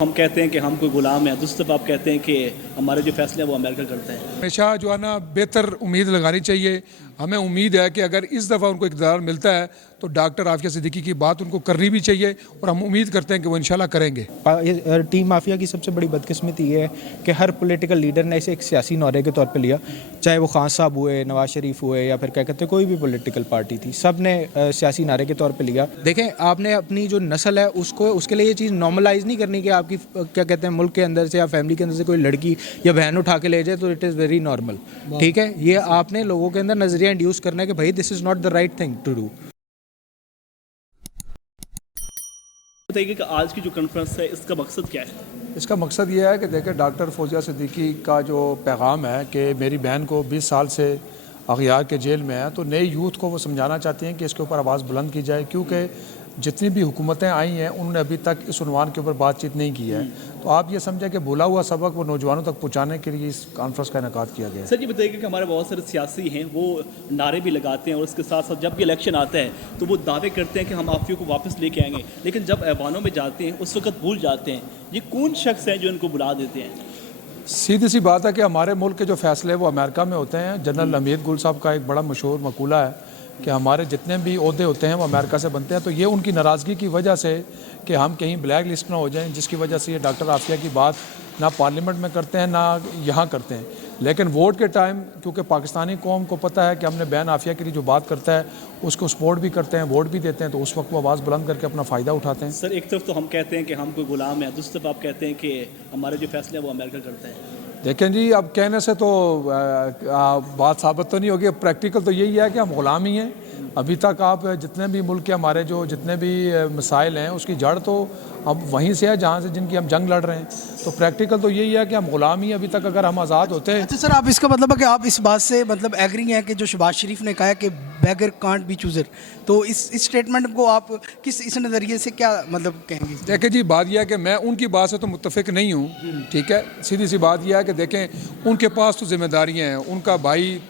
हम कहते हैं कि हम कोई गुलाम हैं, दूसरी तरफ आप कहते हैं कि हमारे जो फैसले हैं वो अमेरिका करता है। हमेशा जो है ना बेहतर उम्मीद लगानी चाहिए। हमें उम्मीद है कि अगर इस दफ़ा उनको इक़्तिदार मिलता है तो डॉक्टर आफिया सिद्दीकी की बात उनको करनी भी चाहिए और हम उम्मीद करते हैं कि वो इंशाल्लाह करेंगे। टीम माफिया की सबसे बड़ी बदकिस्मती ये है कि हर पॉलिटिकल लीडर ने इसे एक सियासी नौरे के तौर पे लिया, चाहे वो खान साहब हुए, नवाज शरीफ हुए या फिर क्या कहते हैं कोई भी पॉलिटिकल पार्टी थी, सब ने सियासी नारे के तौर पे लिया। देखें, आपने अपनी जो नस्ल है उसको उसके लिए ये चीज़ नॉर्मलाइज नहीं करनी कि आपकी क्या कहते हैं मुल्क के अंदर से या फैमिली के अंदर से कोई लड़की या बहन उठा के ले जाए तो इट इज़ वेरी नॉर्मल। ठीक है, ये आपने लोगों के अंदर नज़रिया इंड्यूस करना है कि भाई this is not the right thing to do. बताइए कि आज की जो कॉन्फ्रेंस है इसका मकसद क्या है? इसका मकसद ये है कि देखें डॉक्टर फौजिया सिद्दीकी का जो पैगाम है कि मेरी बहन को 20 साल से अगयार के जेल में है, तो नए यूथ को वो समझाना चाहती हैं कि इसके ऊपर आवाज़ बुलंद की जाए, क्योंकि जितनी भी हुकूमतें आई हैं उन्होंने अभी तक इस उन्वान के ऊपर बातचीत नहीं की है। तो आप ये समझें कि भूला हुआ सबक वो नौजवानों तक पहुँचाने के लिए इस कॉन्फ्रेंस का इनेकाद किया गया है। सर ये बताइए कि हमारे बहुत सारे सियासी हैं वो नारे भी लगाते हैं और उसके साथ साथ जब भी इलेक्शन आता है तो वो दावे करते हैं कि हम माफिया को वापस लेके आएंगे, लेकिन जब ऐवानों में जाते हैं उस वक्त भूल जाते हैं ये कौन शख्स हैं जो इनको बुला देते हैं। सीधी सी बात है कि हमारे मुल्क के जो फैसले वो अमेरिका में होते हैं। जनरल हमीद गुल साहब का एक बड़ा मशहूर मकूला है कि हमारे जितने भी ओहदे होते हैं वो अमेरिका से बनते हैं। तो ये उनकी नाराज़गी की वजह से कि हम कहीं ब्लैक लिस्ट ना हो जाएं, जिसकी वजह से ये डॉक्टर आफिया की बात ना पार्लियामेंट में करते हैं ना यहाँ करते हैं। लेकिन वोट के टाइम क्योंकि पाकिस्तानी कौम को पता है कि हमने बहन आफिया के लिए जो बात करता है उसको सपोर्ट भी करते हैं, वोट भी देते हैं, तो उस वक्त वो आवाज़ बुलंद करके अपना फ़ायदा उठाते हैं। सर एक तरफ तो हम कहते हैं कि हम कोई गुलाम हैं, दूसरी तरफ आप कहते हैं कि हमारे जो फैसले हैं वो अमेरिका करता है। देखें जी, अब कहने से तो बात साबित तो नहीं होगी, प्रैक्टिकल तो यही है कि हम ग़ुलाम ही हैं। अभी तक आप जितने भी मुल्क के हमारे जो जितने भी मसाइल हैं उसकी जड़ तो अब वहीं से है जहाँ से जिनकी हम जंग लड़ रहे हैं। तो प्रैक्टिकल तो यही है कि हम ग़ुलाम ही अभी तक। अगर हम आज़ाद होते हैं। अच्छा सर, आप इसका मतलब है कि आप इस बात से मतलब एग्री हैं कि जो शहबाज शरीफ ने कहा है कि बैगर कांट बी चूज़र, तो इस स्टेटमेंट को आप किस इस नज़रिए से क्या मतलब कहेंगे? देखें जी, बात यह है कि मैं उनकी बात से तो मुत्तफिक नहीं हूँ। ठीक है, सीधी सी बात यह है कि देखें उनके पास तो जिम्मेदारियाँ हैं। उनका भाई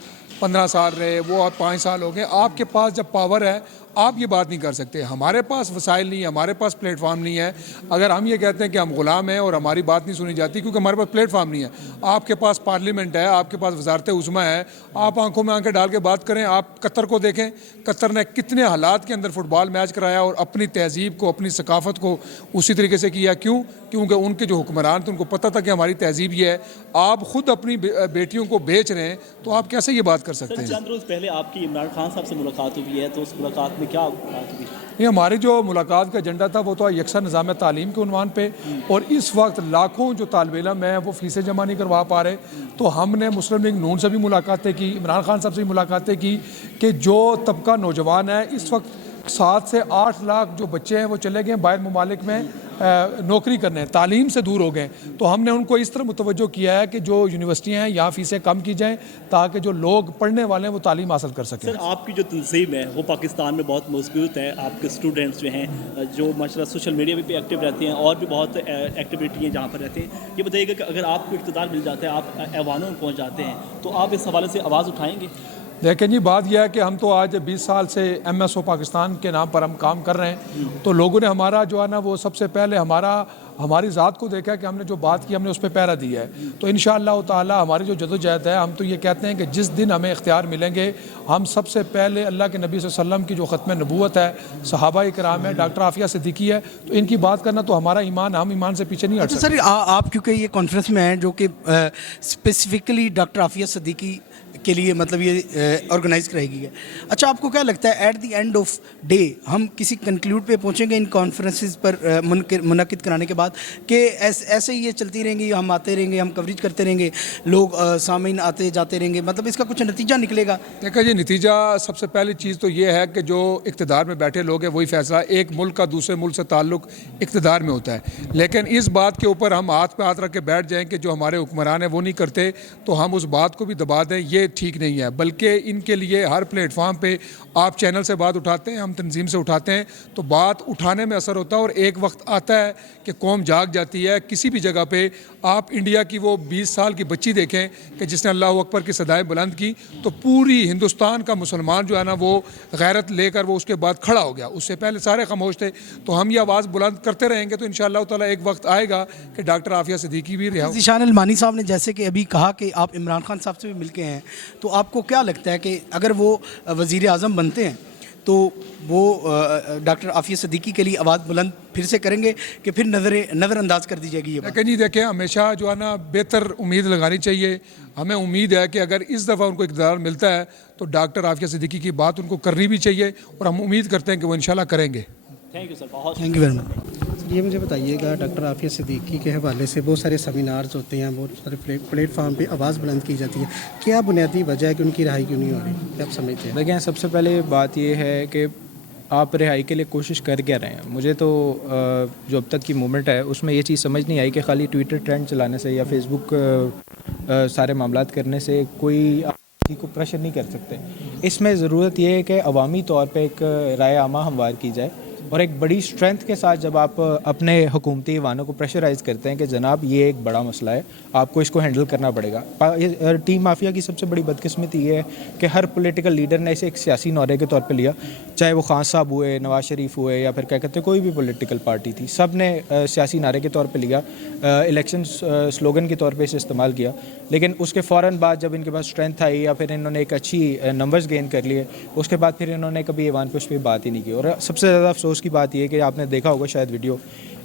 15 साल रहे, वो 5 साल हो गए। आपके पास जब पावर है आप ये बात नहीं कर सकते। हमारे पास वसाइल नहीं है, हमारे पास प्लेटफॉर्म नहीं है। अगर हम ये कहते हैं कि हम ग़ुलाम हैं और हमारी बात नहीं सुनी जाती क्योंकि हमारे पास प्लेटफॉर्म नहीं है। आपके पास पार्लियामेंट है, आपके पास वजारत उज़्मा है, आप आंखों में आंखें डाल के बात करें। आप कतर को देखें, कतर ने कितने हालात के अंदर फुटबॉल मैच कराया और अपनी तहजीब को, अपनी सकाफ़त को उसी तरीके से किया। क्यों? क्योंकि उनके जो हुक्मरान थे उनको पता था कि हमारी तहजीब ये है। आप ख़ुद अपनी बेटियों को बेच रहे हैं तो आप कैसे ये बात कर सकते हैं? चंद रोज़ पहले आपकी इमरान खान साहब से मुलाकात हुई है, तो उस मुलाकात में क्या बात हुई? ये हमारी जो मुलाकात का एजेंडा था वो तो यकसा निज़ाम तालीम के उन्वान पे, और इस वक्त लाखों जो तालिब इल्म हैं वो फ़ीसें जमा नहीं करवा पा रहे। तो हमने मुस्लिम लीग नून से भी मुलाकातें की, इमरान खान साहब से भी मुलाकातें की कि जो तबका नौजवान है इस वक्त 7 से 8 लाख जो बच्चे हैं वो चले गए बाहर ममालिक में नौकरी करने, तालीम से दूर हो गए। तो हमने उनको इस तरह मुतवज्जो किया है कि जो यूनिवर्सिटियाँ हैं यहाँ फ़ीसें कम की जाएँ ताकि जो लोग पढ़ने वाले हैं वो तालीम हासिल कर सकें। सर आपकी जो तंजीम है वो पाकिस्तान में बहुत मजबूत है। आपके स्टूडेंट्स जो हैं जो माशाल्लाह सोशल मीडिया पे एक्टिव रहते हैं और भी बहुत एक्टिविटी हैं जहाँ पर रहते हैं। ये बताइएगा कि अगर आपको इक़्तिदार मिल जाता है, आप ऐवानों में पहुँच जाते हैं, तो आप इस हवाले से आवाज़ उठाएँगे? देखें जी, बात यह है कि हम तो आज 20 साल से MSO पाकिस्तान के नाम पर हम काम कर रहे हैं। तो लोगों ने हमारा जो है ना वो सबसे पहले हमारी ज़ात को देखा कि हमने जो बात की हमने उस पर पहरा दिया है। तो इंशाअल्लाह ताला हमारी जो जदोजहद है, हम तो ये कहते हैं कि जिस दिन हमें इख्तियार मिलेंगे हम सबसे पहले अल्लाह के नबी सल्लल्लाहु अलैहि वसल्लम की जो ख़त्म नबूवत है, सहाबा इकराम है, डॉक्टर आफिया सिद्दीकी है, तो इनकी बात करना तो हमारा ईमान, हम ईमान से पीछे नहीं हट सकते। सर आप क्योंकि ये कॉन्फ्रेंस में हैं जो कि स्पेसिफिकली डॉक्टर आफिया सिद्दीकी के लिए मतलब ये ऑर्गेनाइज कराई है। अच्छा, आपको क्या लगता है at the end of day हम किसी कंक्लूड पे पहुंचेंगे इन कॉन्फ्रेंसेस पर मुनक़िद कराने के बाद कि ऐसे ही ये चलती रहेंगी, हम आते रहेंगे, हम कवरेज करते रहेंगे, लोग सामीन आते जाते रहेंगे, मतलब इसका कुछ नतीजा निकलेगा? देखा जी, नतीजा सबसे पहली चीज़ तो ये है कि जो इक़्तिदार में बैठे लोग हैं वही फैसला, एक मुल्क का दूसरे मुल्क से ताल्लुक़ इक़्तिदार में होता है। लेकिन इस बात के ऊपर हम हाथ पे हाथ रख के बैठ जाएँ कि जो हमारे हुक्मरान हैं वो नहीं करते, तो हम उस बात को भी दबा दें, ये ठीक नहीं है, बल्कि इनके लिए हर प्लेटफार्म पे आप चैनल से बात उठाते हैं, हम तंजीम से उठाते हैं, तो बात उठाने में असर होता है और एक वक्त आता है कि कौम जाग जाती है। किसी भी जगह पे आप इंडिया की वो 20 साल की बच्ची देखें कि जिसने अल्लाह अकबर की सदाएं बुलंद की, तो पूरी हिंदुस्तान का मुसलमान जो है ना वो गैरत लेकर वो उसके बाद खड़ा हो गया। उससे पहले सारे खामोश थे। तो हम ये आवाज़ बुलंद करते रहेंगे तो इंशाअल्लाह ताला एक वक्त आएगा कि डॉक्टर आफिया सिद्दीकी भी रिहा। ज़ीशान अलमानी साहब ने जैसे कि अभी कहा कि आप इमरान खान साहब से भी मिलके हैं, तो आपको क्या लगता है कि अगर वो वज़ीर आज़म बनते हैं तो वो डॉक्टर आफिया सिद्दीकी के लिए आवाज़ बुलंद फिर से करेंगे कि फिर नज़रअंदाज कर दी जाएगी ये बात? लेकिन जी देखें, हमेशा जो है ना बेहतर उम्मीद लगानी चाहिए। हमें उम्मीद है कि अगर इस दफ़ा उनको इक़्तिदार मिलता है तो डॉक्टर आफिया सिद्दीकी की बात उनको करनी भी चाहिए और हम उम्मीद करते हैं कि वो इंशाल्लाह करेंगे। थैंक यू सर, बहुत थैंक यू वेरी मच। ये मुझे बताइएगा, डॉक्टर आफिया सिद्दीकी के हवाले से बहुत सारे सेमिनार्स होते हैं, बहुत सारे प्लेटफार्म पे आवाज़ बुलंद की जाती है, क्या बुनियादी वजह है कि उनकी रिहाई क्यों नहीं हो रही, क्या आप समझते हैं? देखें, सबसे पहले बात यह है कि आप रिहाई के लिए कोशिश कर क्या रहे हैं। मुझे तो जो अब तक की मूवमेंट है उसमें ये चीज़ समझ नहीं आई कि खाली ट्विटर ट्रेंड चलाने से या फेसबुक सारे मामलात करने से कोई किसी को प्रेशर नहीं कर सकते। इसमें ज़रूरत यह है कि अवामी तौर पे एक राय आमा हमवार की जाए और एक बड़ी स्ट्रेंथ के साथ जब आप अपने हुकूमती ईवानों को प्रेशराइज़ करते हैं कि जनाब ये एक बड़ा मसला है, आपको इसको हैंडल करना पड़ेगा। टीम माफिया की सबसे बड़ी बदकिस्मती ये है कि हर पॉलिटिकल लीडर ने इसे एक सियासी नौरे के तौर पे लिया, चाहे वो खान साहब हुए, नवाज शरीफ हुए या फिर क्या कहते हैं कोई भी पॉलिटिकल पार्टी थी, सब ने सियासी नारे के तौर पे लिया, इलेक्शन स्लोगन के तौर पे इसे इस्तेमाल किया। लेकिन उसके फ़ौरन बाद जब इनके पास स्ट्रेंथ आई या फिर इन्होंने एक अच्छी नंबर्स गेन कर लिए, उसके बाद फिर इन्होंने कभी ईवान पे उस पर बात ही नहीं की। और सबसे ज़्यादा अफसोस की बात यह है कि आपने देखा होगा शायद वीडियो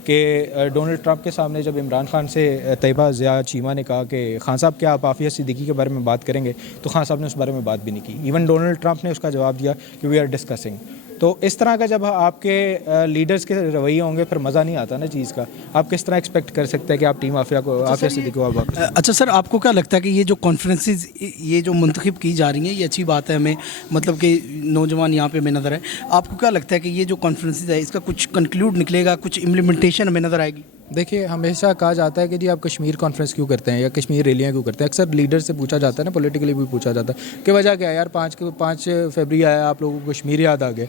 कि डोनाल्ड ट्रंप के सामने जब इमरान खान से तैयबा ज़िया चीमा ने कहा कि खान साहब क्या आप आफिया सिद्दीकी के बारे में बात करेंगे, तो खान साहब ने उस बारे में बात भी नहीं की। इवन डोनाल्ड ट्रंप ने उसका जवाब दिया कि वी आर डिस्कसिंग। तो इस तरह का जब आपके लीडर्स के रवैये होंगे फिर मज़ा नहीं आता ना चीज़ का। आप किस तरह एक्सपेक्ट कर सकते हैं कि आप टीम आफिया सिद्दीकी को आप अच्छा सर, आपको क्या लगता है कि ये जो कॉन्फ्रेंसेस ये जो मुंतखब की जा रही हैं ये अच्छी बात है, हमें मतलब कि नौजवान यहाँ पे हमें नज़र है, आपको क्या लगता है कि ये जो कॉन्फ्रेंसेस है इसका कुछ कंक्लूड निकलेगा, कुछ इम्प्लीमेंटेशन हमें नज़र आएगी? देखिए, हमेशा कहा जाता है कि जी आप कश्मीर कॉन्फ्रेंस क्यों करते हैं या कश्मीर रैलियाँ क्यों करते हैं। अक्सर लीडर से पूछा जाता है ना, पॉलिटिकली भी पूछा जाता है कि वजह क्या है यार, 5 फरवरी आया, आप लोगों को कश्मीर याद आ गए।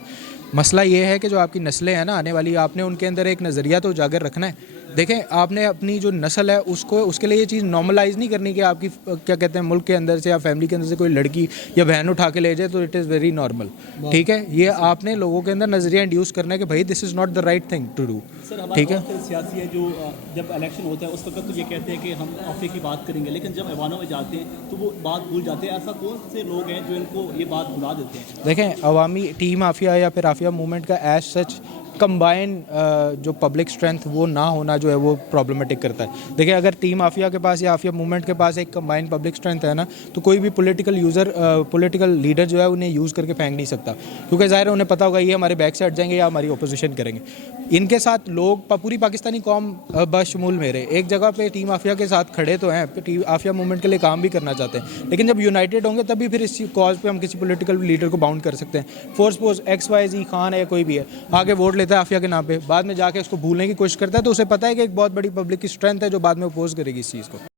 मसला ये है कि जो आपकी नस्लें हैं ना आने वाली, आपने उनके अंदर एक नज़रिया तो उजागर रखना है। देखें, आपने अपनी जो नस्ल है उसके लिए ये चीज़ नॉर्मलाइज़ नहीं करनी कि आपकी क्या कहते हैं मुल्क के अंदर से या फैमिली के अंदर से कोई लड़की या बहन उठा के ले जाए तो इट इज़ वेरी नॉर्मल। ठीक है, ये आपने लोगों के अंदर नज़रिया इंड्यूस करना है कि भाई this is not the right thing to do. ठीक है, सियासी है जो जब इलेक्शन होता है उस वक्त तो ये कहते हैं कि हम आफिया की बात करेंगे, लेकिन जब ऐवानों में जाते हैं तो वो बात भूल जाते हैं। ऐसा कौन से लोग हैं जो इनको ये बात भुला देते हैं? देखें, अवामी टीम आफिया या फिर आफिया मूवमेंट का एज सच कंबाइन जो पब्लिक स्ट्रेंथ वो ना होना जो है वो प्रॉब्लमेटिक करता है। देखिए, अगर टीम आफिया के पास या आफिया मूवमेंट के पास एक कंबाइन पब्लिक स्ट्रेंथ है ना, तो कोई भी पॉलिटिकल लीडर जो है उन्हें यूज़ करके फेंक नहीं सकता, क्योंकि ज़ाहिर है उन्हें पता होगा ये हमारे बैक से हट जाएंगे या हमारी अपोजिशन करेंगे। इनके साथ लोग पूरी पाकिस्तानी कौम बशमूल मेरे एक जगह पे टीम आफिया के साथ खड़े तो हैं, टीम आफिया मूवमेंट के लिए काम भी करना चाहते हैं, लेकिन जब यूनाइटेड होंगे तभी फिर इस कॉज पे हम किसी पॉलिटिकल लीडर को बाउंड कर सकते हैं। फोर्स XYZ खान है या कोई भी है, आगे वोट लेता है आफिया के नाम पे, बाद में जाके उसको भूलने की कोशिश करता है, तो उसे पता है कि एक बहुत बड़ी पब्लिक की स्ट्रेंथ है जो बाद में अपोज करेगी इस चीज़ को।